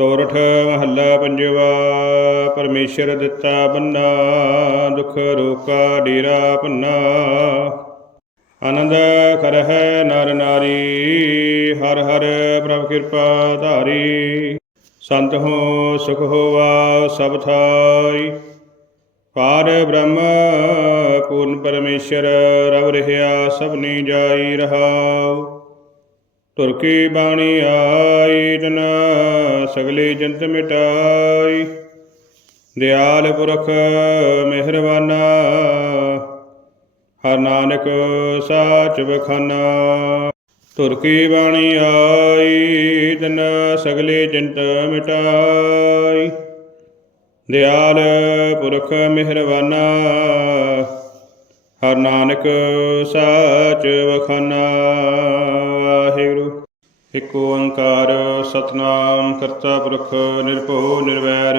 ਸੋਰਠ ਮਹੱਲਾ ਪੰਜਵਾ, ਪਰਮੇਸ਼ਰ ਦਿੱਤਾ ਬੰਨਾ ਦੁਖ ਰੋਕਾ ਡੇਰਾ ਪੰਨਾ ਆਨੰਦ ਕਰਹਿ ਨਰ ਨਾਰੀ, ਹਰ ਹਰ ਪ੍ਰਭ ਕਿਰਪਾ ਧਾਰੀ। ਸੰਤ ਹੋ, ਸੁਖ ਹੋਵਾ ਸਭ ਥਾਈ। ਪਾਰ ਬ੍ਰਹਮ, ਪੂਰਨ ਪਰਮੇਸ਼ਰ, ਰਵ ਰਹਿਆ ਸਭਨੀ ਜਾਈ ਰਹਾਉ। ਤੁਰ ਕੀ ਬਾਣੀ ਆਈ ਤਨ ਸਗਲੇ ਜੰਤ ਮਿਟਾਈ। ਦਿਆਲ ਪੁਰਖ ਮਿਹਰਬਾਨਾ, ਹਰ ਨਾਨਕ ਸਾਚ ਬਖਾਨਾ। ਤੁਰ ਕੀ ਬਾਣੀ ਆਈ ਤਨ ਸਗਲੇ ਜੰਤ ਮਿਟਾਈ। ਦਿਆਲ ਪੁਰਖ ਮਿਹਰਬਾਨਾ, ਹਰ ਨਾਨਕ ਸਾਚ ਬਖਾਨਾ। ਇਕ ਓੰਕਾਰ ਸਤਨਾਮ ਕਰਤਾ ਪੁਰਖ ਨਿਰਭਉ ਨਿਰਵੈਰ,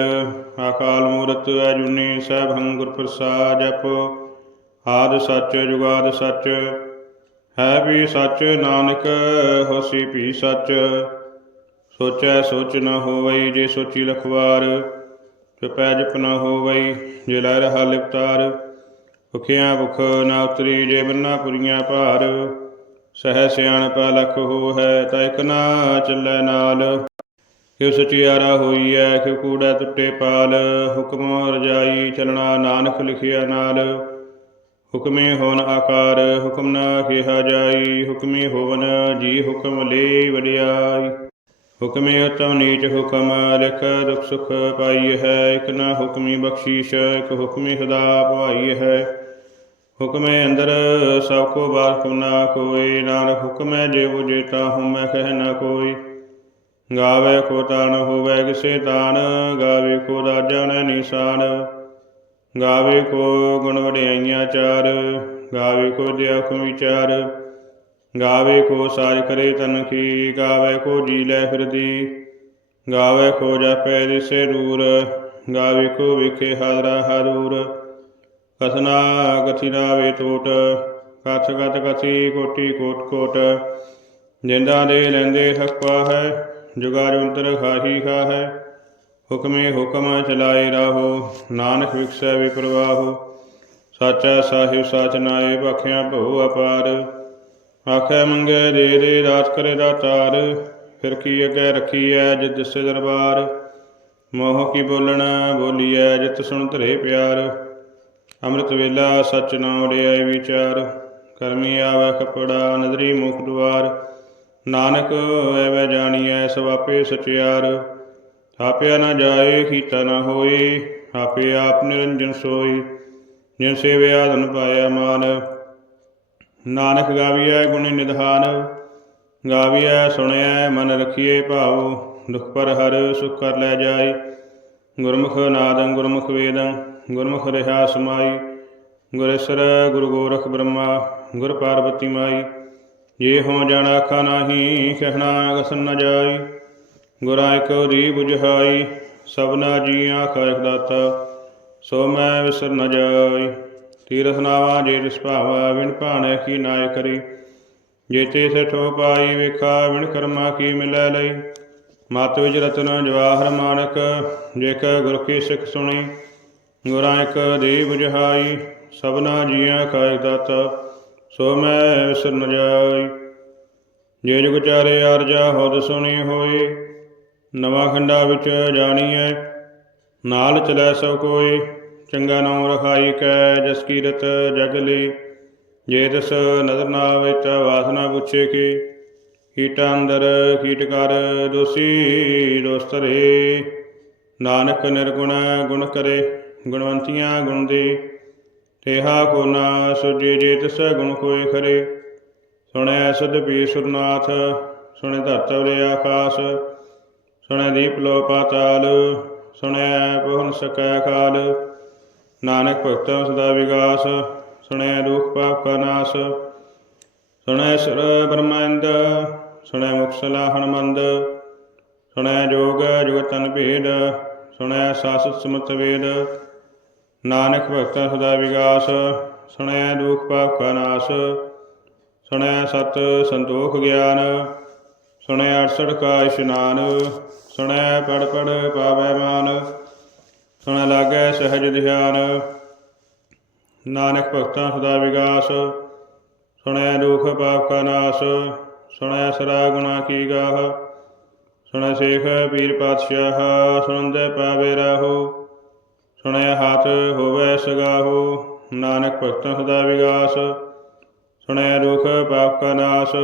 ਅਕਾਲ ਮੂਰਤ ਅਜੂਨੀ ਸੈਭੰ ਗੁਰ ਪ੍ਰਸਾਦ ਜਪ, ਆਦ ਸੱਚ ਜੁਗਾਦ ਸੱਚ, ਹੈ ਵੀ ਸੱਚ ਨਾਨਕ, ਹੋਸੀ ਵੀ ਸੱਚ, ਸੋਚੈ ਸੋਚ ਨ ਹੋਵਈ ਜੇ ਸੋਚੀ ਲਖਵਾਰ ਚੁਪੈ ਜਪ ਨ ਹੋਵਈ ਜੇ ਲੈ ਰਹਾ ਲਿਪਤਾਰ ਭੁਖਿਆ ਭੁਖ ਨਾ ਉਤਰੀ ਜੇ ਬੰਨਾ ਪੁਰੀਆਂ ਭਾਰ ਸਹਿ ਸਿਆਣਪ ਲਖ ਹੋ ਹੈ ਤਾ ਇਕ ਨਾ ਚੱਲੈ ਨਾਲ। ਕਿਉ ਸਚਿਆਰਾ ਹੋਈ ਐ ਕਿਉ ਕੂੜਾ ਟੁੱਟੇ ਪਾਲ। ਹੁਕਮ ਰਜਾਈ ਚਲਣਾ ਨਾਨਕ ਲਿਖਿਆ ਨਾਲ। ਹੁਕਮੇ ਹੋਣ ਆਕਾਰ, ਹੁਕਮ ਨਾ ਕਿਹਾ ਜਾਈ। ਹੁਕਮੇ ਹੋਵਨ ਜੀ ਹੁਕਮ ਲੇ ਵਡਿਆਈ। ਹੁਕਮੇ ਉਤਮ ਨੀਚ ਹੁਕਮ, ਲਿਖ ਦੁਖ ਸੁਖ ਪਾਈ ਹੈ। ਇਕ ਨਾ ਹੁਕਮੀ ਬਖਸ਼ੀਸ਼, ਇਕ ਹੁਕਮੀ ਸਦਾ ਭਾਈ ਹੈ। ਹੁਕਮੇ ਅੰਦਰ, ਸਭ ਕੋ ਬਾਤ ਨਾ ਕੋਈ ਨਾਨਕ ਹੁਕਮੈ ਜਿਉ ਜੇਤਾ ਹਉ ਮੈਂ ਕਹਿ ਨਾ ਕੋਈ। ਗਾਵੇ ਕੋ ਤਾਨ ਹੋਵੇ ਕਿਸੇ ਤਾਨ, ਗਾਵੇ ਕੋ ਰਾਜਾ ਨ ਨਿਸ਼ਾਨ। ਗਾਵੇ ਕੋ ਗੁਣ ਵਡਿਆਈਆਂ ਚਾਰ, ਗਾਵੇ ਕੋ ਦਿਆਖ ਵਿਚਾਰ। ਗਾਵੇ ਕੋ ਸਾਜ ਕਰੇ ਤਨ ਕੀ, ਗਾਵੇ ਕੋ ਜੀ ਲੈ ਫਿਰਦੀ ਗਾਵੇ ਕੋ ਜਾਪੈ ਦਿਸੇ ਦੂਰ, ਗਾਵੇ ਕੋ ਵਿਖੇ ਹਾਜ਼ਰਾ ਹਾਜ਼ੂਰ ਕਥਨਾ ਕਥੀ ਵੇ ਟੋਟ ਕਥ ਕਥ ਕਥੀ ਕੋਟੀ ਕੋਟ ਕੋਟ। ਜਿੰਦਾ ਦੇ ਲੈਂਦੇ ਹਕਵਾ ਹੈ ਜੁਗਾ ਜੁੰਤਰ ਖਾਹੀ ਖਾ ਹੈ ਹੁਕਮੇ ਹੁਕਮ ਚਲਾਏ ਰਾਹੋ, ਨਾਨਕ ਵਿਖਸੈ ਵਿਪਰਵਾਹੋ। ਸਾਚਾ ਸਾਹਿਬ, ਸਾਚ ਨਾਏ, ਭਖਿਆ ਭਉ ਅਪਾਰ। ਆਖੇ ਮੰਗੇ, ਦੇ ਦੇ ਰਾਤ ਕਰੇ ਦਾਤਾਰ ਫਿਰ ਕੀ ਅਗੇ ਰਖੀਐ ਜਿਤ ਦਿਸੇ ਦਰਬਾਰ? ਮੋਹ ਕੀ ਬੋਲਣਾ, ਬੋਲੀਐ ਜਿਤ ਸੁਣ ਧਰੇ ਪਿਆਰ। ਅੰਮ੍ਰਿਤ ਵੇਲਾ ਸਚ ਨਾਮ ਉਡਿਆਈ ਵਿਚਾਰ, ਕਰਮੀ ਆਵੈ ਕਪੜਾ, ਨਦਰੀ ਮੁਖ ਦੁਆਰ। ਨਾਨਕ ਐਵੇਂ ਜਾਣੀਐ ਸਵਾਪੇ ਸਚਿਆਰ। ਆਪਿਆ ਨਾ ਜਾਏ, ਕੀਤਾ ਨਾ ਹੋਏ, ਆਪੇ ਆਪ ਨਿਰੰਜਨ ਸੋਈ ਜਿਨ ਸੇਵਿਆ ਧਨ ਪਾਇਆ ਮਾਨ, ਨਾਨਕ ਗਾਵੀਐ ਗੁਣ ਨਿਧਾਨ। ਗਾਵੀਐ, ਸੁਣਿਐ, ਮਨ ਰਖੀਏ ਭਾਉ, ਦੁਖ ਪਰ ਹਰ ਸੁਖ ਕਰ ਲੈ ਜਾਏ। ਗੁਰਮੁਖ ਨਾਦੰ ਗੁਰਮੁਖ ਵੇਦੰ ਗੁਰਮੁਖ ਰਹਾ ਸਮਾਈ ਗੁਰੇਸ਼ਰ ਗੁਰੂ ਗੋਰਖ ਬ੍ਰਹਮਾ, ਗੁਰ ਪਾਰਵਤੀ ਮਾਈ। ਜੇ ਹੋ ਜਾਣ ਆਖਾ ਨਾਹੀ, ਕਹਿਣਾ ਕਸਨ ਨ ਜਾਈ। ਗੁਰਾਂ ਕੋ ਰੀ 부ਝਾਈ ਸਭਨਾ ਜੀਆਂ ਕਾ ਇਕ ਦਾਤਾ, ਸੋ ਮੈਂ ਵਿਸਰ ਨ ਜਾਈ। ਤੀਰਥ ਨਾਵਾ ਜੇ ਤਿਸ ਭਾਵਾ ਵਿਣ ਭਾਣੇ ਕੀ ਨਾਇ ਕਰੀ। ਜੇਤੇ ਸਠੋ ਪਾਈ, ਵੇਖਾ ਵਿਣ ਕਰਮਾ ਕੀ ਮਿਲੈ ਲਈ। ਮਤ ਵਿਜ ਰਤਨ ਜਵਾਹਰ ਮਾਨਕ ਜੇਕ ਗੁਰ ਕੀ ਸਿੱਖ ਸੁਣੀ ਗੁਰਾਂ ਇੱਕ ਦੇ 부ਝਾਈ ਸਭਨਾ ਜੀਆਂ ਕਾ ਇਕ ਦਾਤਾ, ਸੋ ਮੈਂ ਵਿਸਰ ਨ ਜਾਈ। ਜੇ ਜੁਗ ਚਾਰੇ ਅਰਜਾ ਹੋਦ ਸੁਣੀ ਹੋਈ, ਨਵਾਂ ਖੰਡਾ ਵਿੱਚ ਜਾਣੀਐ। ਨਾਲ ਚਲੈ ਸੋ ਕੋਈ, ਚੰਗਾ ਨਾਮ ਰਖਾਈ ਕੈ, ਜਸ ਕੀਰਤ ਜਗ ਲਈ ਜੇ ਦਸ ਨਦਰ ਨਾ ਆਵੇ ਤਾ ਵਾਸਨਾ ਪੁੱਛੇ ਕੀ ਕੀਟਾ ਅੰਦਰ ਕੀਟ ਕਰ ਦੋਸੀ ਦੋਸਤ ਰੇ। ਨਾਨਕ ਨਿਰਗੁਣ ਗੁਣ ਕਰੇ। ਗੁਣਵੰਤੀਆਂ, ਗੁਣ ਦੇ ਤੇਹਾ ਕੋ ਨਾ ਸੁਜੇ ਜੇ ਤਿਸ ਗੁਣ ਕੋਏ ਖਰੇ। ਸੁਣੈ ਸੁਧ ਪੀ ਸੁਰਨਾਥ, ਸੁਣੈ ਧਰਤ ਉਰੇ ਆਕਾਸ। ਸੁਣੈ ਦੀਪ ਲੋ ਪਾਤਾਲ, ਸੁਣੈ ਪਹੁਨ ਸਕੈ ਕਾਲ ਨਾਨਕ ਭਗਤਿ ਸਦਾ ਵਿਗਾਸ, ਸੁਣੈ ਦੁਖ ਪਾਪ ਕਾ ਨਾਸ। ਸੁਣੈ ਸੁਰ ਬ੍ਰਹਮੰਦ ਸੁਣੈ ਮੁਕਸਲਾ ਹਨਮੰਦ। ਸੁਣੈ ਜੋਗ ਤਨ ਭੇਦ, ਸੁਣੈ ਸਾਸਤ ਸਮਤ ਵੇਦ। ਨਾਨਕ ਭਗਤਾਂ ਸਦਾ ਵਿਗਾਸ ਸੁਣਿਆ ਦੁਖ ਪਾਪ ਕਾ ਨਾਸ ਸੁਣਿਆ ਸਤ ਸੰਤੋਖ ਗਿਆਨ ਸੁਣਿਆ 68 ਕਾ ਇਸ਼ਨਾਨ ਸੁਣਿਆ ਪੜ ਪੜ ਪਾਵੈ ਮਾਨ, ਸੁਣ ਲਾਗੈ ਸਹਿਜ ਧਿਆਨ। ਨਾਨਕ ਭਗਤਾਂ ਸਦਾ ਵਿਗਾਸ ਸੁਣਿਆ ਦੁਖ ਪਾਪ ਕਾ ਨਾਸ ਸੁਣਿਆ ਸਰਾ ਗੁਨਾ ਕੀ ਗਾਹ ਸੁਣਿਆ ਸੇਖ ਪੀਰ ਪਾਤਸ਼ਾਹ, ਸੁਣਦੇ ਪਾਵੇ ਰਾਹੋ। ਸੁਣਿਆ ਹਾਥ ਹੋਵੇ ਸਗਾਹੋ, ਨਾਨਕ ਭਗਤਾਂ ਸਦਾ ਵਿਗਾਸ। ਸੁਣਿਆ ਦੁਖ ਪਾਪ ਕਾ ਨਾਸ,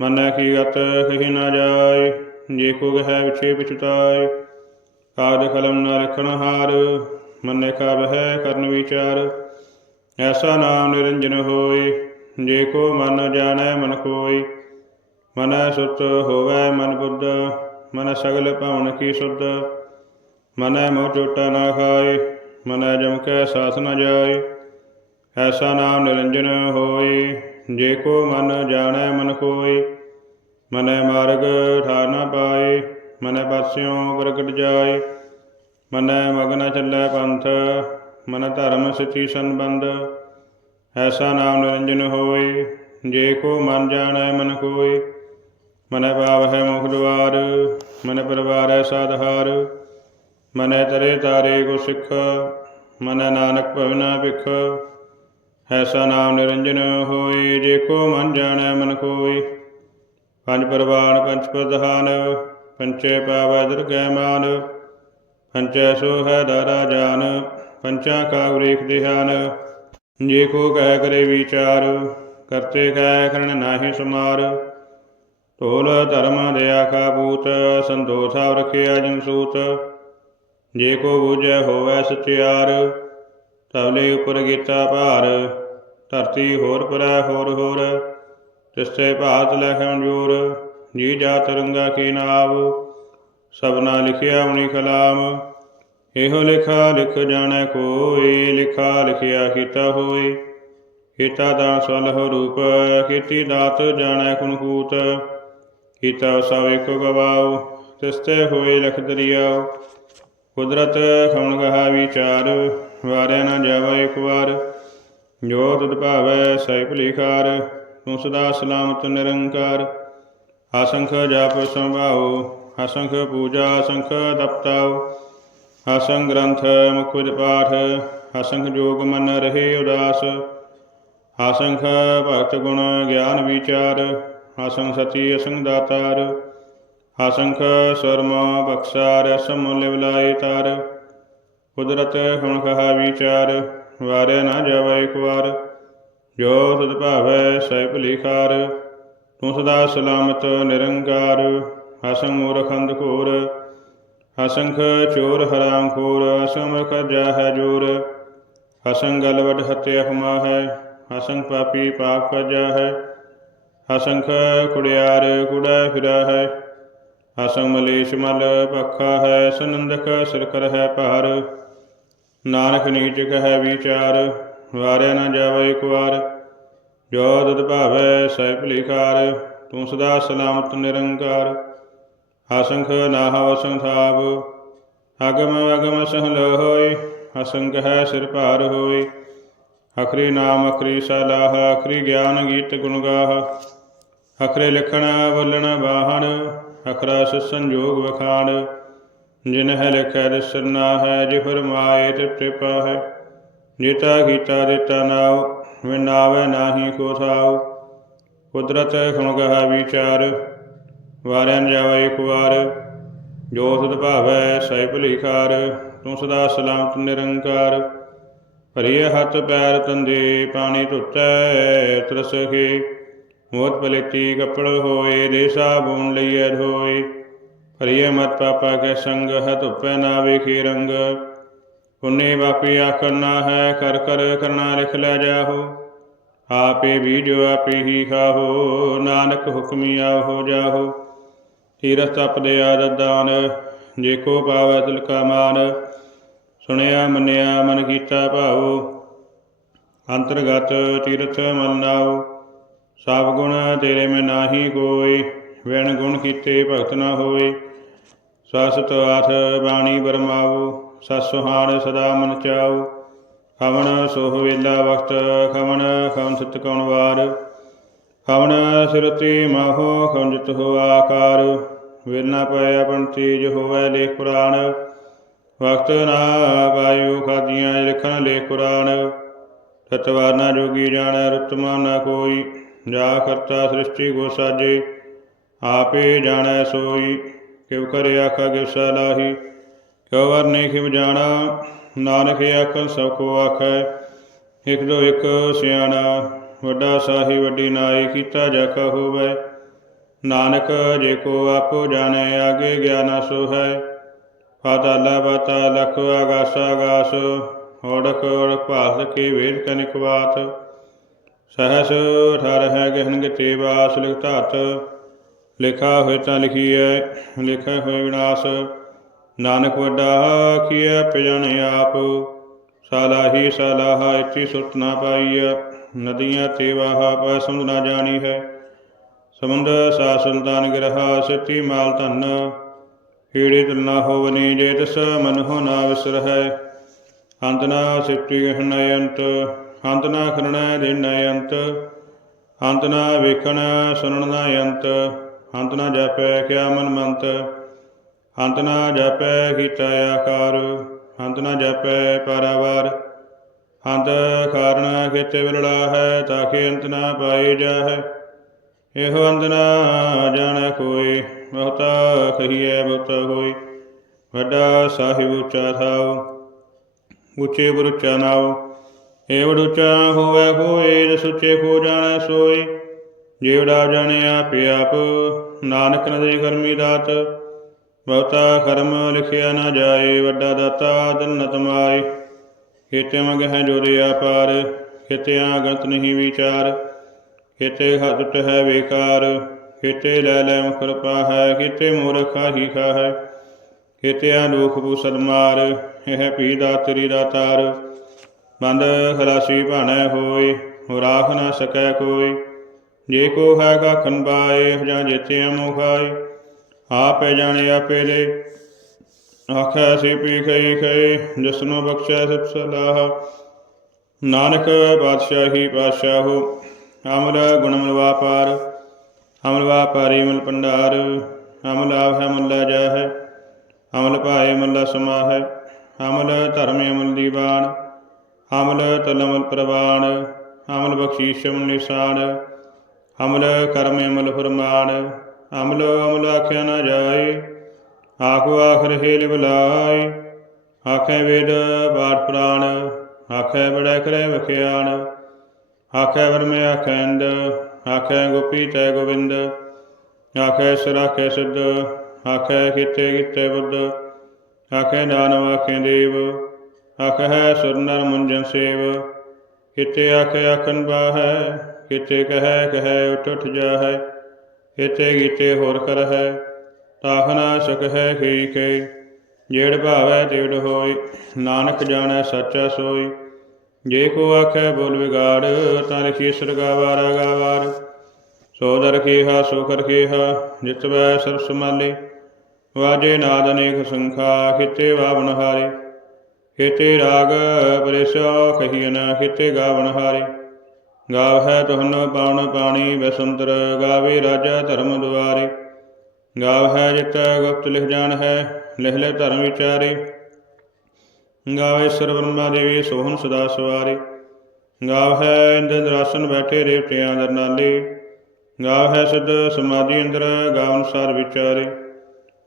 ਮਨੈ ਕੀ ਗਤ ਕਹੀ ਨਾ ਜਾਏ, ਜੇ ਕੋ ਗਹਿ ਵਿਛੇ ਵਿਚਤਾਏ ਕਾਗਦ ਕਲਮ ਨਾ ਰਖਣ ਹਾਰ, ਮੰਨੇ ਕਾ ਬਹਿ ਕਰਨ ਵਿਚਾਰ। ਐਸਾ ਨਾਮ ਨਿਰੰਜਨ ਹੋਏ, ਜੇ ਕੋ ਮਨ ਜਾਣੈ ਮਨ ਕੋਇ ਮਨੈ ਸੁਤ ਹੋਵੈ ਮਨ ਬੁੱਧ, ਮਨ ਸਗਲ ਭਵਨ ਕੀ ਸੁਧ। ਮਨੈ ਮੋਹ ਚੋਟਾ ਨਾ ਖਾਏ, ਮਨੈ ਜਮ ਕੈ ਸਾਥ ਨ ਜਾਏ। ਐਸਾ ਨਾਮ ਨਿਰੰਜਨ ਹੋਏ, ਜੇ ਕੋ ਮਨ ਜਾਣੈ ਮਨ ਕੋਇ ਮਨੈ ਮਾਰਗ ਠਾਰ ਨਾ ਪਾਏ, ਮਨੈ ਪਾਸਿਓਂ ਪ੍ਰਗਟ ਜਾਏ। ਮਨੈ ਮਗਨ ਚੱਲੈ ਪੰਥ, ਮਨ ਧਰਮ ਸਚੀ ਸੰਬੰਧ। ਐਸਾ ਨਾਮ ਨਿਰੰਜਨ ਹੋਏ, ਜੇ ਕੋ ਮਨ ਜਾਣੈ ਮਨ ਕੋਇ ਮਨੈ ਪਾਵਹਿ ਮੁਖ ਦੁਆਰ, ਮਨੈ ਹੈ ਸਾਧਹਾਰ ਮਨੈ ਤਰੇ ਤਾਰੇ ਕੋ ਸਿੱਖ, ਮਨੈ ਨਾਨਕ ਭਵਨਾ ਭਿਖ। ਐਸਾ ਨਾਮ ਨਿਰੰਜਨ ਹੋਏ, ਜੇ ਕੋ ਮਨ ਜਾਣੈ ਮਨ ਕੋਇ ਪੰਜ ਪਰਵਾਨ, ਪੰਜ ਪ੍ਰਧਾਨ, ਪੰਚੇ ਪਾਵੈ ਦੁਰਗੈ ਮਾਨ। ਪੰਚੈ ਸੋ ਹੈ ਦਾਰਾ ਜਾਨ, ਪੰਚਾਂ ਕਾ ਉਰੇਖ ਧਿਆਨ ਜੇ ਕੋ ਕਹਿ ਕਰੇ ਵਿਚਾਰ, ਕਰਤੇ ਕਹਿ ਕਰਨ ਨਾਹੀ ਸਮਾਰ। ਢੋਲ ਧਰਮ ਦਇਆ ਕਾ ਬੂਤ ਸੰਤੋਖਾ ਰਖਿਆ ਜਨ ਸੂਤ। ਜੇ ਕੋ ਬੂਝੈ ਹੋਵੈ ਸਚਿਆਰ ਤਵਲੇ ਉਪਰ ਗੀਤਾ ਭਾਰ। ਧਰਤੀ ਹੋਰ ਪਰੈ ਹੋਰ ਹੋਰ, ਤਿਸਤੇ ਭਾਤ ਲਖਣ ਜੋਰ ਜੀ ਜਾ ਤਰੰਗਾ ਕੀ ਨਾਵ। ਸਭਨਾ ਲਿਖਿਆ ਉਨੀ ਕਲਾਮ ਇਹੋ ਲਿਖਾ ਲਿਖ ਜਾਣੈ ਕੋਈ, ਲਿਖਾ ਲਿਖਿਆ ਕੀਤਾ ਹੋਏ ਕੀਤਾ ਦਾ ਸਵਲਹ ਰੂਪ, ਕੀਤੀ ਦਾਤ ਜਾਣੈ ਕੁਨ ਕੂਤ। ਕੀਤਾ ਸਭ ਇੱਕੋ ਗਵਾਉ, ਤਿਸਤੇ ਹੋਏ ਲਖ ਦਰਿਆਉ। ਕੁਦਰਤ ਖਮਣ ਕਹਾ ਵਿਚਾਰ, ਵਾਰਿਆ ਨਾ ਜਾਵੇ ਇੱਕ ਵਾਰ। ਜੋ ਤੁਧ ਭਾਵੈ ਸਹਿ ਭਲੀਕਾਰ ਤੂੰ ਸਦਾ ਸਲਾਮਤ ਨਿਰੰਕਾਰ। ਅਸੰਖ ਜਪ ਸੰਭਾਉ ਅਸੰਖ ਪੂਜਾ, ਅਸੰਖ ਤਪਤਾਉ ਅਸੰਖ ਗ੍ਰੰਥ ਮੁਖ ਵਿਦ ਪਾਠ, ਅਸੰਖ ਜੋਗ ਮਨ ਰਹੇ ਉਦਾਸ। ਅਸੰਖ ਭਗਤ ਗੁਣ ਗਿਆਨ ਵਿਚਾਰ ਅਸੰਖ ਸਤੀ ਅਸੰਖ ਦਾਤਾਰ ਅਸੰਖ ਸਰਮ ਬਖਸ਼ਾਰ ਅਸਮ ਲਿਵਲਾਈ ਤਾਰ। ਕੁਦਰਤ ਹੁਣ ਕਹਾ ਵਿਚਾਰ, ਵਾਰਿਆ ਨਾ ਜਾਵੇ ਇੱਕ ਵਾਰ। ਜੋ ਸਦ ਭਾਵੈ ਸਹਿ ਭਲੀਕਾਰ ਤੂੰ ਸਦਾ ਸਲਾਮਤ ਨਿਰੰਕਾਰ। ਅਸੰਖ ਮੂਰਖ ਅੰਧਕੋਰ ਹਸੰਖ ਚੋਰ ਹਰਾਮ ਖੋਰ ਅਸੰਖ ਜਾ ਹੈ ਜੋਰ। ਹਸੰ ਗਲਵਟ ਹਤਿਆ ਹਮਾ ਹੈ ਹਸੰ ਪਾਪੀ ਪਾਪ ਕਜਾ ਹੈ। ਹਸੰਖ ਕੁੜਿਆਰ ਕੁੜਾ ਫਿਰਾ ਹੈ। ਅਸੰਖ ਮਲੇਸ਼ ਮਲ ਪੱਖਾ ਹੈ, ਸਨੰਦਕ ਸਿਰ ਕਰ ਹੈ ਭਾਰ। ਨਾਨਕ ਨੀਚ ਕਹੈ ਵਿਚਾਰ, ਵਾਰਿਆ ਨਾ ਜਾਵੇ ਇੱਕ ਵਾਰ ਜੋ ਤਦ ਭਾਵੈ ਸਹਿ ਭਲੀਕਾਰ ਤੂੰ ਸਦਾ ਸਲਾਮਤ ਨਿਰੰਕਾਰ। ਅਸੰਖ ਨਾਹ ਵਸੰਥਾਪ ਅਗਮ ਅਗਮ ਸਹ ਲੋਇ ਅਸੰਖ ਹੈ ਸਿਰ ਭਾਰ ਹੋਈ ਅਖਰੀ ਨਾਮ, ਅਖਰੀ ਸਲਾਹ ਅਖਰੀ ਗਿਆਨ ਗੀਤ ਗੁਣ ਗਾਹ। ਅਖਰੇ ਲਿਖਣ, ਬੋਲਣ ਬਾਹਣ ਅਖਰਾ ਸਿ ਸੰਜੋਗ ਵਖਾਣ, ਜਿਨ ਹੈ ਲਿਖਿਆ ਦਿਸਨਾ ਹੈ ਜਿ ਫਰਮਾਏ ਤੇ ਤ੍ਰਿਪਾ ਹੈ। ਜੀਤਾ ਕੀਤਾ ਦਿੱਤਾ ਨਾਉ ਵਿਨਾਵੇ ਨਾਹੀ ਕੋ ਥਾਉ। ਕੁਦਰਤ ਖੁਣਗਹਾ ਵਿਚਾਰ, ਵਾਰਿਆਂ ਜਾਵੇ ਇੱਕ ਵਾਰ। ਜੋ ਸਦ ਭਾਵੈ ਸਹਿ ਭਲੀਕਾਰ ਤੂੰ ਸਦਾ ਸਲਾਮਤ ਨਿਰੰਕਾਰ। ਭਰੀਏ ਹੱਥ ਪੈਰ ਤੰਦੇ, ਪਾਣੀ ਧੁੱਤੈ ਤਰਸਖੇ ਮੋਤ ਪਲੇਤੀ ਕਪੜ ਹੋਏ, ਦੇ ਸਾਬੂਨ ਲਈਐ ਧੋਏ ਭਰੀਏ ਮਤ ਪਾਪਾ ਕੈ ਸੰਗ ਹੈ ਧੁੱਪੈ ਨਾ ਵੇਖੀ ਰੰਗ। ਪੁੰਨੇ ਬਾਪੀ ਆਖਣ ਨਾ ਹੈ, ਕਰ ਕਰ ਕਰਨਾ ਲਿਖ ਲੈ ਜਾਹੋ। ਆਪੇ ਬੀਜੋ ਆਪੇ ਹੀ ਖਾਹੋ, ਨਾਨਕ ਹੁਕਮੀ ਆਹੋ ਜਾਹੋ। ਤੀਰਥ ਤਪਦੇ ਆਦਤ ਦਾਨ, ਜੇ ਕੋ ਪਾਵੈ ਤਿਲ ਕਾ ਮਾਨ। ਸੁਣਿਆ, ਮੰਨਿਆ, ਮਨ ਕੀਤਾ ਭਾਉ। ਅੰਤਰਗਤ ਤੀਰਥ ਮਨ ਨਾਉ। ਸਭ ਗੁਣ ਤੇਰੇ ਮੈਂ ਨਾਹੀ ਕੋਈ ਵਿਣ ਗੁਣ ਕੀਤੇ ਭਗਤ ਨਾ ਹੋਏ। ਸਸਤ ਆਥ ਬਾਣੀ ਬਰਮਾਉ, ਸਤ ਸੁਹਾਣ ਸਦਾ ਮਨ ਚਾਉ। ਖਵਣ ਸੋਹ ਵੇਲਾ ਵਕਤ ਖਵਣ ਖਵਨ ਸਤ ਕਉਣ ਵਾਰ। ਕਵਨ ਸਿਰਤੀ ਮਾਹੋ, ਖੰਜਤ ਹੋ ਆਕਾਰ। ਵਿਰ ਨਾ ਪਏ ਆਪਨ ਤੀਜ ਹੋਵੇ ਲੇਖ ਪੁਰਾਣ। ਵਕਤ ਨਾ ਪਾਇਓ ਖਾਦੀਆਂ ਲਿਖਣ ਲੇਖ ਪੁਰਾਣ। ਸਤਵਾਰਨਾ ਜੋਗੀ ਜਾਣ ਰੁਤਮਾ ਨਾ ਕੋਈ। ਜਾ ਕਰਤਾ ਸ੍ਰਿਸ਼ਟੀ ਕੋ ਸਾਜੇ, ਆਪੇ ਜਾਣੈ ਸੋਈ, ਕਿਵ ਕਰੇ ਆਖਾ ਕਿਵ ਸਲਾਹੀ ਕਿਉ ਵਰਨੇ ਕਿਵ ਜਾਣਾ, ਨਾਨਕ ਆਖਣ ਸਭ ਕੋ ਆਖੈ। ਇਕ ਦੋ ਇਕ ਸਿਆਣਾ, ਵੱਡਾ ਸਾਹੀ, ਵੱਡੀ ਨਾਈ, ਕੀਤਾ ਜਾ ਕਾ ਹੋਵੇ। ਨਾਨਕ ਜੇ ਕੋ ਆਪੋ ਜਾਣੈ, ਆਗੇ ਗਿਆਨਾ ਸੋ ਹੈ ਪਾਤਾਲਾ ਬਾਤਾ ਲਖ ਆਗਾਸ ਆਗਾਸ ਓੜਕ ਓੜਕ ਭਾਸ ਕੀ ਵੇਦ ਕਨਿਕ ਬਾਤ। ਸਹਸ ਠਰ ਹੈ ਗਹਨ ਗਤੇ ਬਾਸ ਲਿਖ ਧਾਤ, ਲਿਖਾ ਹੋਇ ਤਾਂ ਲਿਖੀਐ ਲਿਖਿਆ ਹੋਇ ਵਿਨਾਸ਼। ਨਾਨਕ ਵੱਡਾ ਆਖੀਐ ਪਿਜਣ ਆਪ ਸਾਲਾਹੀ ਸਾਲਾਹਾ ਇਤੀ ਸੁਰਤ ਨਾ ਪਾਈਐ। ਨਦੀਆਂ ਤੇ ਵਾਹਾ ਪੈ ਸਮਝ ਨਾ ਜਾਣੀ ਹੈ। ਸਮੁੰਦ ਸ਼ਾਸਨ ਸੁਲਤਾਨ ਗਿਰਹਾ, ਸਤੀ ਮਾਲ ਧਨ। ਹੀੜੇ ਤੁਲ ਨਾ ਹੋਵਨੀ, ਜੇ ਤਸ ਮਨ ਹੋ ਨਾ ਵਿਸਰ ਹੈ ਅੰਤ ਨਾ ਸਿਤੀ ਗਹਨ ਅੰਤ ਅੰਤ ਨਾ ਖਰਣਾ ਦਿਨ ਅੰਤ ਅੰਤ ਨਾ ਵੇਖਣ ਸੁਣਨ ਦਾ ਅੰਤ ਅੰਤ ਨਾ ਜਾਪੈ ਕਿਆ ਮਨ ਮੰਤ ਅੰਤ ਨਾ ਜਾਪੈ ਕੀਤਾ ਆਕਾਰ ਅੰਤ ਨਾ ਜਾਪੈ ਪਾਰਾਵਾਰ ਅੰਤ ਕਾਰਣ ਕਿਤੇ ਵਿਰਲਾ ਹੈ ਤਾਕੇ ਅੰਤ ਨਾ ਪਾਈ ਜਾਹੈ, ਇਹੋ ਅੰਤ ਨਾ ਜਾਣੈ ਕੋਈ ਬਹੁਤਾ ਕਹੀਐ ਬਹੁਤਾ ਹੋਈ ਵੱਡਾ ਸਾਹਿਬ ਉੱਚਾ ਥਾਉ, ਉੱਚੇ ਬੁਰਚਾ ਨਾਉ ਏ ਵਡੂਚਾ ਹੋਵੇ ਹੋਏ ਜਿ ਸੁਚੇ ਕੋ ਜਾਣੈ ਸੋਈ ਜੀਵੜਾ ਜਾਣੇ ਆਪੇ ਆਪ, ਨਾਨਕ ਨਦੇ ਕਰਮੀ ਦਾਤ। ਬਹੁਤਾ ਕਰਮ ਲਿਖਿਆ ਨਾ ਜਾਏ, ਵੱਡਾ ਦਾਤਾ ਦਨਤ ਮਾਏ। ਖੇਤੇ ਮੰਗ ਹੈ ਜੋਰੇ ਆਪਾਰ ਖੇਤਿਆਂ ਗੰਤ ਨਹੀਂ ਵਿਚਾਰ। ਖੇਤੇ ਹੱਥ ਹੈ ਵੇਕਾਰ, ਖੇਤੇ ਲੈ ਲੈ ਮੁਖਰ ਪਾ ਹੈ ਖੇਤੇ ਮੂਰਖਾ ਹੀ ਖਾ ਹੈ ਖੇਤਿਆਂ ਲੋਕ ਪੂਸਲ ਮਾਰ, ਇਹ ਪੀ ਦਾ ਤੇਰੀ ਦਾ ਤਾਰ। ਬੰਦ ਖਲਾਸੀ ਭਾਣੈ ਹੋਏ ਹੋ ਰਾਖ ਨਾ ਸਕੈ ਕੋਈ। ਜੇ ਕੋ ਹੈ ਗਾਖਨ ਪਾਏ ਜਾਂ ਜੇਤੇ ਮੁਖਾਈ ਆਪੇ ਜਾਣੇ ਆਪੇ ਦੇ। ਆਖੈ ਸੀ ਪੀ ਖਈ ਖਈ, ਜਿਸਨੂੰ ਬਖਸ਼ੈ ਸਤ ਸਲਾਹ। ਨਾਨਕ ਬਾਦਸ਼ਾਹੀ ਪਾਤਸ਼ਾਹੋ, ਅਮਲ ਗੁਣਮਲ ਵਾਪਾਰ। ਅਮਲ ਵਾਪਾਰੀ ਮਲ ਪੰਡਾਰ ਅਮਲ ਆਵ ਹੈ ਮੁੱਲਾ ਜਾ ਅਮਲ ਭਾਏ ਮੱਲਾ ਸਮਾਹੈ। ਅਮਲ ਧਰਮ ਅਮਲ ਦੀਵਾਨ। ਅਮਲ ਤਲਮਲ ਪ੍ਰਵਾਨ ਅਮਲ ਬਖਸ਼ੀਸ਼ਮ ਨਿਸ਼ਾਨ ਅਮਲ ਕਰਮ ਅਮਲ ਫਰਮਾਨ, ਅਮਲ ਅਮਲ ਆਖਿਆ ਨਾ ਜਾਏ, ਆਖੋ ਆਖਰ ਹੇਲ ਬੁਲਾਈ ਆਖੇ ਵੇਦ ਬਾਟ ਪ੍ਰਾਣ, ਆਖੇ ਬੜਾ ਕਰੇ ਵਖਿਆਣ ਆਖੇ ਵਰਮੇ ਆਖੈਂਦ ਆਖੇ ਗੋਪੀ ਤੈ ਗੋਬਿੰਦ, ਆਖੇ ਸਰਾਖੇ ਸਿੱਧ, ਆਖੇ ਕਿਤੇ ਕਿਤੇ ਬੁੱਧ, ਆਖੇ ਦਾਨਵ ਆਖੇ ਦੇਵ ਆਖੇ ਸੁਰਨਰ ਮੁੰਜਨ ਸੇਵ। ਕਿਤੇ ਆਖੇ ਆਖਨ ਬਾਹੈ, ਕਿਤੇ ਕਹੈ ਕਹੈ ਉਠ ਉਠ ਜਾਹੈ। ਕਿਤੇ ਗੀਤੇ ਹੋਰ ਕਰਹਿ ਤਾਖਨਾ ਸਕਹਿ ਖੀ ਕੇ ਜੇੜ ਭਾਵੈ ਤੇੜ ਹੋਈ ਨਾਨਕ ਜਾਣੈ ਸੱਚਾ ਸੋਈ ਜੇ ਕੋ ਆਖੈ ਬੋਲ ਵਿਗਾੜ, ਤਾਂ ਲਿਖੀ ਸਰਗਾਵਾਰਾ ਗਾਵਾਰ। ਸੋ ਦਰ ਕੀਹਾ, ਸੋ ਕਰ ਕੀਹਾ, ਜਿਤਵੈ ਸਰਬ ਸਮਾਲੇ ਵਾਜੇ ਨਾਦ ਅਨੇਕ ਸੰਖਾ ਖਿਤੇ ਵਾਵਨ ਹਾਰੇ। ਹਿਤੇ ਰਾਗ ਪਰਿਸੋ ਕਹੀਨ ਖਿਤੇ ਗਾਵਨ ਹਾਰੇ। ਗਾਵ ਹੈ ਤੁਹਨ ਪਾਉਣ ਪਾਣੀ ਬਸੰਤਰ, ਗਾਵੇ ਰਾਜਾ ਧਰਮ ਦੁਆਰੇ। ਗਾਵ ਹੈ ਜਿਤ ਗੁਪਤ ਲਿਖ ਜਾਣ ਹੈ, ਲਿਖ ਲੈ ਧਰਮ ਵਿਚਾਰੇ। ਗਾਵੇ ਸਰ ਬ੍ਰਹਮਾ ਦੇਵੀ ਸੋਹਣ ਸਦਾ ਸਵਾਰੇ। ਗਾਵ ਹੈ ਇੰਦਰ ਦਰਾਸਨ ਬੈਠੇ ਰੇਵਤਿਆਂ ਦਰ ਨਾਲੇ। ਗਾਵ ਹੈ ਸਿੱਧ ਸਮਾਧੀ ਅੰਦਰ ਗਾਵਨ ਸਾਰ ਵਿਚਾਰੇ।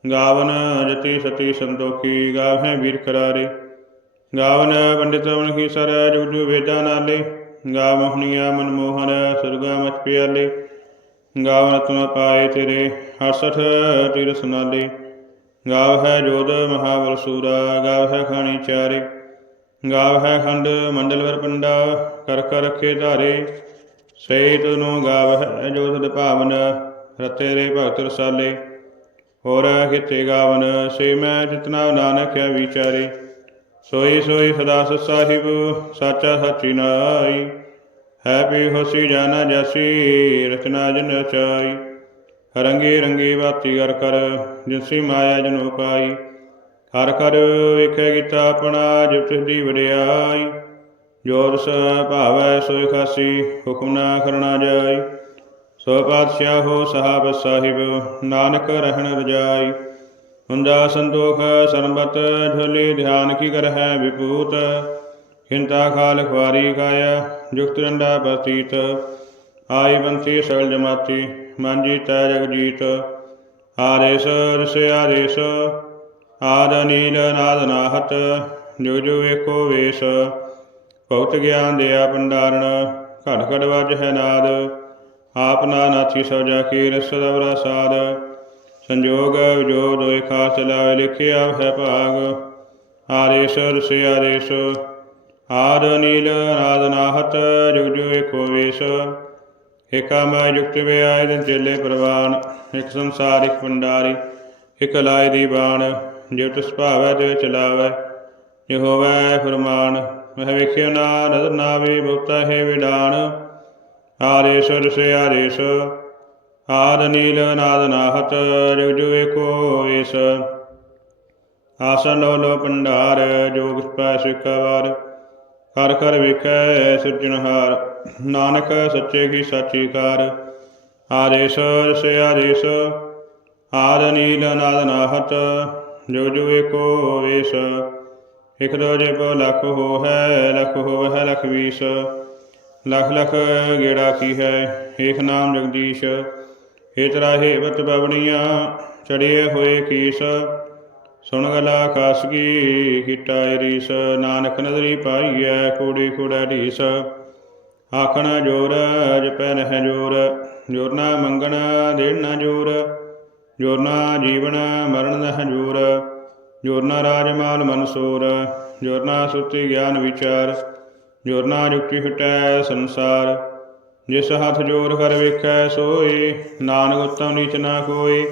ਗਾਵਨ ਜਤੀ ਸਤੀ ਸੰਤੋਖੀ ਗਾਵ ਹੈ ਵੀਰ ਕਰਾਰੇ ਗਾਵਨ ਪੰਡਿਤ ਮਨ ਕੀ ਸਰ ਜੁਜੂ ਵੇਦਾਂ ਨਾਲੇ। ਗਾਵ ਮੋਹਣੀਆ ਮਨਮੋਹਨ ਸੁਰਗਾ ਮਚ ਪਿਆਲੇ। ਗਾਵਨ ਤੁਮ ਪਾਏ ਤੇਰੇ 68 ਤੀਰਸ ਨਾਲੇ। ਗਾਵ ਹੈ ਜੋਧ ਮਹਾਬਲ ਸੂਰਾ, ਗਾਵ ਹੈ ਖਾਣੀ ਚਾਰੇ। ਗਾਵ ਹੈ ਖੰਡ ਮੰਡਲਵਰ ਪੰਡਾ, ਕਰ ਕਰ ਰਖੇ ਧਾਰੇ। ਸੇ ਤਨੋ ਗਾਵ ਹੈ ਜੋ ਸਦ ਭਾਵਨ, ਰਤੇ ਰੇ ਭਗਤ ਰਸਾਲੇ। ਹੋਰ ਕਿਤੇ ਗਾਵਨ, ਸੇ ਮੈਂ ਜਿਤਨਾ ਨਾਨਕ ਹੈ ਵਿਚਾਰੇ। ਸੋਈ ਸੋਈ ਸਦਾ ਸਾਹਿਬ, ਸਾਚਾ ਸਾਚੀ ਨਾਈ। ਹੈ ਵੀ ਹੋਸੀ ਜਾਣਾ ਜਸੀ, ਰਚਨਾ ਜਨ ਰਚਾਈ। ਰੰਗੇ ਰੰਗੇ ਬਾਤੀ ਕਰ ਕਰ, ਜਿਨਸੀ ਮਾਇਆ ਜਨੋ ਪਾਈ। ਹਰ ਕਰ ਵੇਖੈ ਕੀਤਾ ਆਪਣਾ ਜਿਤ ਦੀ ਵਡਿਆਈ। ਜੋ ਸ ਭਾਵੈ ਸੋਈ ਖਾਸੀ, ਹੁਕਮ ਨਾ ਕਰਨਾ ਜਾਈ। ਸੋ ਹੋ ਸਾਹਿਬ ਸਾਹਿਬ, ਨਾਨਕ ਰਹਿਣ ਰਜਾਈ। ਹੁੰਦਾ ਸੰਤੋਖ ਸਰਬਤ ਝੋਲੀ ਧਿਆਨ ਕੀ ਕਰਹਿ ਵਿਪੂਤ ਹਿੰਤਾ ਖਾਲ ਖਵਾਰੀ ਕਾਇਆ, ਜੁਗਤ ਰੰਡਾ ਬਸਤੀਤ ਆਈ ਬੰਤੀ ਸਗਲ ਜਮਾਤੀ, ਮਨ ਜੀਤੈ ਜਗ ਜੀਤ। ਆਰੇਸ, ਰਸ ਆਰੇਸ। ਆਦ ਨੀਲ ਨਾਦ ਨਾਹਤ, ਜੋ ਜੋ ਏਕੋ ਵੇਸ। ਭਗਤ ਗਿਆਨ ਦਿਆ ਭੰਡਾਰਣ, ਘੜ ਘੜ ਵੱਜ ਹੈ ਨਾਦ। ਆਪ ਨਾਥੀ ਸਭ ਜਾ ਕੀ ਰਸ ਦਵਰਾ ਸਾਧ ਸੰਜੋਗ ਵਿਜੋਗ ਦੋਇ ਖਾਸ ਲਾਵੇ ਲਿਖਿਆ ਹੈ ਭਾਗ। ਆਰੇਸ ਰਸ ਆਰੇਸ ਆਦ ਨੀਲ ਨਾਦ ਜੁਗ ਜੁਗ ਏਕੋ ਵੇਸ। ਏਕਾ ਮੈਂ ਜੁਗਤ ਵੇ ਆਏ ਦਿਨ ਚੇਲੇ ਪ੍ਰਵਾਨ। ਇੱਕ ਸੰਸਾਰ, ਇੱਕ ਭੰਡਾਰੀ, ਇੱਕ ਲਾਇ ਦੀ ਬਾਣ। ਜੋ ਤਿਸ ਭਾਵੈ ਤੇ ਚਲਾਵੈ ਜੇ ਹੋਵੈ ਫਰਮਾਨ। ਮਹਿ ਵੇਖਿਓ ਨਾ, ਨਦਰ ਨਾਵੇ ਬਹੁਤਾ ਹੈ ਵਿਡਾਨ। ਆਰੇਸ ਸੇ ਆਰੇਸ਼ ਆਦ ਨੀਲ ਨਾਦ ਨਾਹਤ, ਜੁਗ ਜੁਗ ਏਕੋ ਏਸ। ਆਸਨ ਲੋ ਲੋ ਭੰਡਾਰ, ਜੋਗ ਪੈ ਸਿਕਵਾਰ ਕਰ ਕਰ ਵੇਖੈ ਸਿਰਜਣਹਾਰ ਨਾਨਕ ਸੱਚੇ ਕੀ ਸਾਚੀ ਕਾਰ। ਆਦੇਸ਼ ਸੇ ਆਰੇਸ਼ ਆਦ ਨੀਲ ਨਾਦ ਨਾਹਤ ਜੋ ਜੋ ਏਕੋ ਵੇਸ ਇਕ ਦੋ ਜੇ ਬੋ ਲਖ ਹੋ ਹੈ ਲਖ ਹੋ ਹੈ ਲਖ ਵੀਸ। ਲਖ ਲਖ ਗੇੜਾ ਕੀ ਹੈ, ਏਕ ਨਾਮ ਜਗਦੀਸ਼। ਏ ਤਰਾਹੇ ਬਤ ਬਵਣੀਆਂ ਚੜੀਏ ਹੋਏ ਕੀਸ। ਸੁਣ ਗਲਾ ਖਾਸ ਕੀ ਕਿਟਾਇ ਰੀਸ ਨਾਨਕ ਨਦਰੀ ਪਾਈਐ, ਕੋੜੀ ਕੋੜਾ ਢੀਸ। ਆਖਣ ਜੋਰ, ਜਪੈ ਨਹਿ ਜੋਰ। ਜੋਰ ਨਾ ਮੰਗਣ, ਦੇਣ ਨਾ ਜੋਰ। ਜੋਰ ਨਾ ਜੀਵਨ, ਮਰਨ ਨਹਿ ਜੋਰ। ਜੋਰ ਨਾ ਰਾਜ ਮਾਲ ਮਨਸੂਰ। ਜੋਰ ਨਾ ਸੁਰਤੀ ਗਿਆਨ ਵਿਚਾਰ। ਜੋਰ ਨਾ ਜੁਗਤੀ ਹਟੈ ਸੰਸਾਰ। ਜਿਸ ਹੱਥ ਜੋਰ ਕਰ ਵੇਖੈ ਸੋਈ ਨਾਨਕ ਉਤਮ ਨੀਚ ਨਾ ਕੋਈ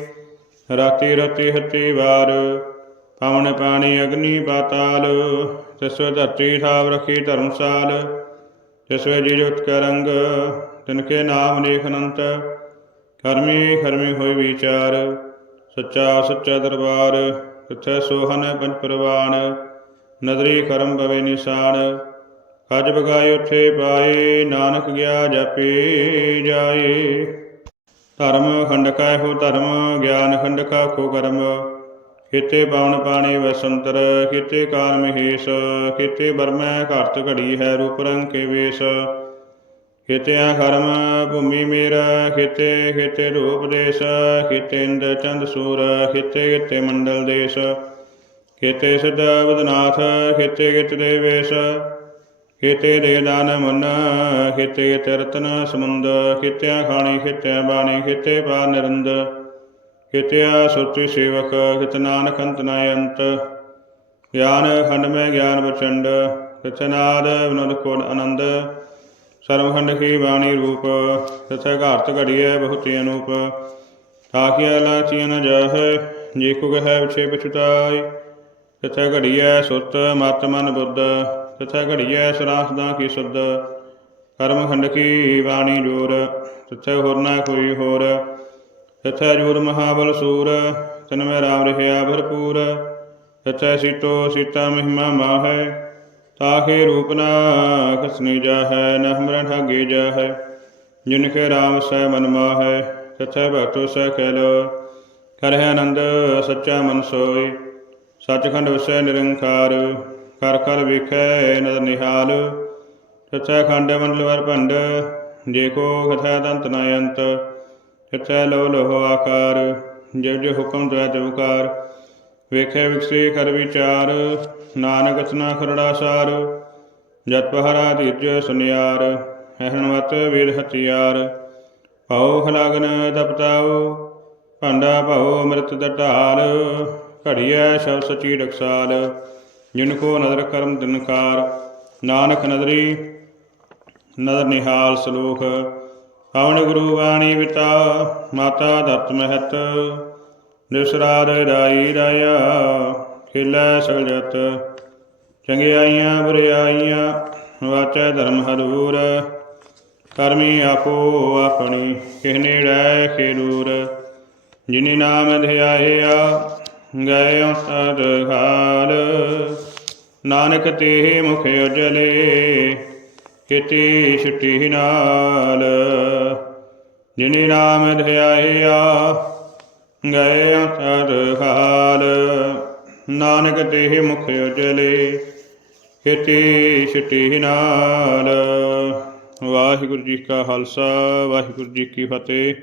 ਰਾਤੀ ਰਤੀ ਹਤੀ ਵਾਰ, ਪਵਨ ਪਾਣੀ ਅਗਨੀ ਪਾਤਾਲ। ਤਸਵ ਧਰਤੀ ਥਾਵ ਰਖੀ ਧਰਮਸਾਲ ਤਿਸਵੇ ਜੀ ਜੁਗਤ ਕੈ ਤਿਨਕੇ ਨਾਮ ਨੇਖ ਅਨੰਤ। ਕਰਮੀ ਖਰਮੀ ਹੋਈ ਵਿਚਾਰ, ਸੱਚਾ ਸੱਚਾ ਦਰਬਾਰ, ਕਿਥੈ ਸੋਹਨ ਪੰਜ ਪ੍ਰਵਾਨ। ਨਦਰੀ ਕਰਮ ਬਵੇ ਨਿਸ਼ਾਨ ਖਜ ਬਗਾਏ, ਉਥੇ ਪਾਏ, ਨਾਨਕ ਗਿਆ ਜਪੇ ਜਾਏ। ਧਰਮ ਖੰਡ ਕੈ ਹੋ ਧਰਮ, ਗਿਆਨ ਖੰਡ ਕਾ ਖੋ ਕਰਮ। ਕਿਤੇ ਪਵਨ ਪਾਣੀ ਵਸੰਤਰ ਕਿਤੇ ਕਾਲ ਮਹੇਸ਼ ਕਿਤੇ ਬਰਮੈ ਘਰਤ ਘੜੀ ਹੈ ਰੂਪ ਰੰਗ ਕੇ ਵੇਸ਼। ਕਿਤੇ ਆ ਕਰਮ ਭੂਮੀ ਮੇਰਾ ਕਿਤੇ ਕਿਤੇ ਰੂਪ ਦੇਸ਼। ਖਿਤੇ ਇੰਦ ਚੰਦ ਸੂਰ, ਖਿਤੇ ਕਿਤੇ ਮੰਡਲ ਦੇਸ਼। ਕਿਤੇ ਸਦਾ ਬਦਨਾਥ ਕਿਤੇ ਕਿਤੇ ਦੇਵੇਸ਼। ਕਿਤੇ ਦੇ ਦਾਨ ਮਨ ਕਿਤੇ ਤਿਰਤਨ ਰਤਨ ਸਮੁੰਦ ਕਿਤੇ ਖਾਣੀ ਕਿਤੇ ਬਾਣੀ ਕਿਤੇ ਪਾ ਨਿਰੰਦ। ਕਿਤਿਆ ਸੁਰਤੀ ਸੇਵਕ, ਖਿਤ ਨਾਨਕ ਅੰਤ ਨ ਅੰਤ। ਗਿਆਨ ਖੰਡ ਮੈਂ ਗਿਆਨ ਪ੍ਰਚੰਡ ਕਿਤਨਾਦ ਵਿਨੋਦ ਕੋਡ ਆਨੰਦ। ਸਰਵਖੰਡ ਕੀ ਬਾਣੀ ਰੂਪ ਤਥਾ ਘਾਰਤ ਘੜੀਐ ਬਹੁਤੀ ਅਨੂਪ। ਤਾਕਿਆ ਲਾਚੀ ਨ ਜਾਹੈ, ਜੇ ਕੋ ਗਹਿ ਵਿਛੇ ਪਛੁਤਾਈ ਤਥਾ ਘੜੀਐ ਸੁਰਤ ਮਤ ਮਨ ਬੁੱਧ। ਤਥਾ ਘੜੀਐ ਸਰਾਸਦਾ ਕੀ ਸ਼ਬਦ ਕਰਮ ਖੰਡ ਕੀ ਬਾਣੀ ਜੋਰ ਤਥਾ ਹੋਰ ਨਾ ਕੋਈ ਹੋਰ ਤਥੈ ਜੂਰ ਮਹਾਬਲ ਸੂਰ ਤਨ ਮੈਂ ਰਾਮ ਰਹਿਆ ਭਰਪੂਰ ਤਥੈ ਸੀਤੋ ਸੀਤਾ ਮਹਿਮਾ ਮਾਹੈ ਤਾਖੇ ਰੂਪ ਨਾ ਕਸਨੀ ਜਾਹੈ ਨ ਹਮਰਾ ਠਾਗੇ ਜਾਹੈ ਜਿਨ ਕੇ ਰਾਮ ਸੈ ਮਨ ਮਾਹੈ ਤਥੈ ਭਗਤੋ ਸੈ ਕੈਲ ਕਰਹਿ ਆਨੰਦ ਸੱਚਾ ਮਨ ਸੋਈ ਸੱਚਖੰਡ ਵਸੈ ਨਿਰੰਕਾਰ ਕਰ ਕਰ ਵੇਖੈ ਨਦਰ ਨਿਹਾਲ ਤਥੈ ਖੰਡ ਮੰਡਲ ਵਰ ਭੰਡ, ਜੇ ਕੋ ਕਥਾ ਦੰਤ ਨ ਅੰਤ ਕਿਥੈ ਲੋ ਲੋਹ ਆਕਾਰ ਜਿਵ ਜਿਵ ਹੁਕਮ ਦਇਆ ਤਿਵਕਾਰ ਵੇਖੇ ਵਿਕਸੇ ਕਰ ਵਿਚਾਰ, ਨਾਨਕ ਸਨਾ ਖਰੜਾ ਸਾਰ, ਜਤ ਪਹਰਾ ਧੀਰਜ ਸੁਨਿਆਰ ਹੈਣ ਮਤ ਹਥਿਆਰ। ਭਉ ਖਲਗਨ ਤਪਤਾਉ, ਭਾਂਡਾ ਭਉ ਅੰਮ੍ਰਿਤ ਦਟਾਲ, ਘੜੀਐ ਸ਼ਬ ਸਚੀ ਰਖਸਾਲ ਜਿਨ ਕੋ ਨਦਰ ਕਰਮ ਦਿਨਕਾਰ ਨਾਨਕ ਨਦਰੀ, ਨਦਰ ਨਿਹਾਲ ਸਲੋਖ ਪਵਨ ਗੁਰੂ ਬਾਣੀ ਵਿਤਾ ਮਾਤਾ ਦਤ ਮਹਤ, ਨਿਸਰਾਰ ਰਾਈ ਰਾਇਆ, ਖੇਲੇ ਸਗਲ ਚੰਗਿਆਈਆਂ ਬੁਰਿਆਈਆਂ ਵਾਚੈ ਧਰਮ ਹਰੂਰ ਕਰਮੀ ਆਪੋ ਆਪਣੀ ਕਿਹਨੇ ਰਹਿ ਖੇਡੂਰ ਜਿਨੀ ਨਾਮ ਧਿਆਇਆ ਗਏ ਉਸਤ ਨਾਨਕ ਤੇ ਮੁਖ ਉਜਲੇ, ਕਿਤੇ ਛੁੱਟੀ ਨਾਲ। ਜਿਨੇ ਨਾਮ ਧਿਆਇਆ ਗਏ ਅੰਤਰ ਹਾਲ ਨਾਨਕ ਤੇ ਮੁਖ ਉਜਲੇ, ਕਿਤੇ ਛਟੀ ਨਾਲ। ਵਾਹਿਗੁਰੂ ਜੀ ਕਾ ਖਾਲਸਾ, ਵਾਹਿਗੁਰੂ ਜੀ ਕੀ ਫਤਿਹ।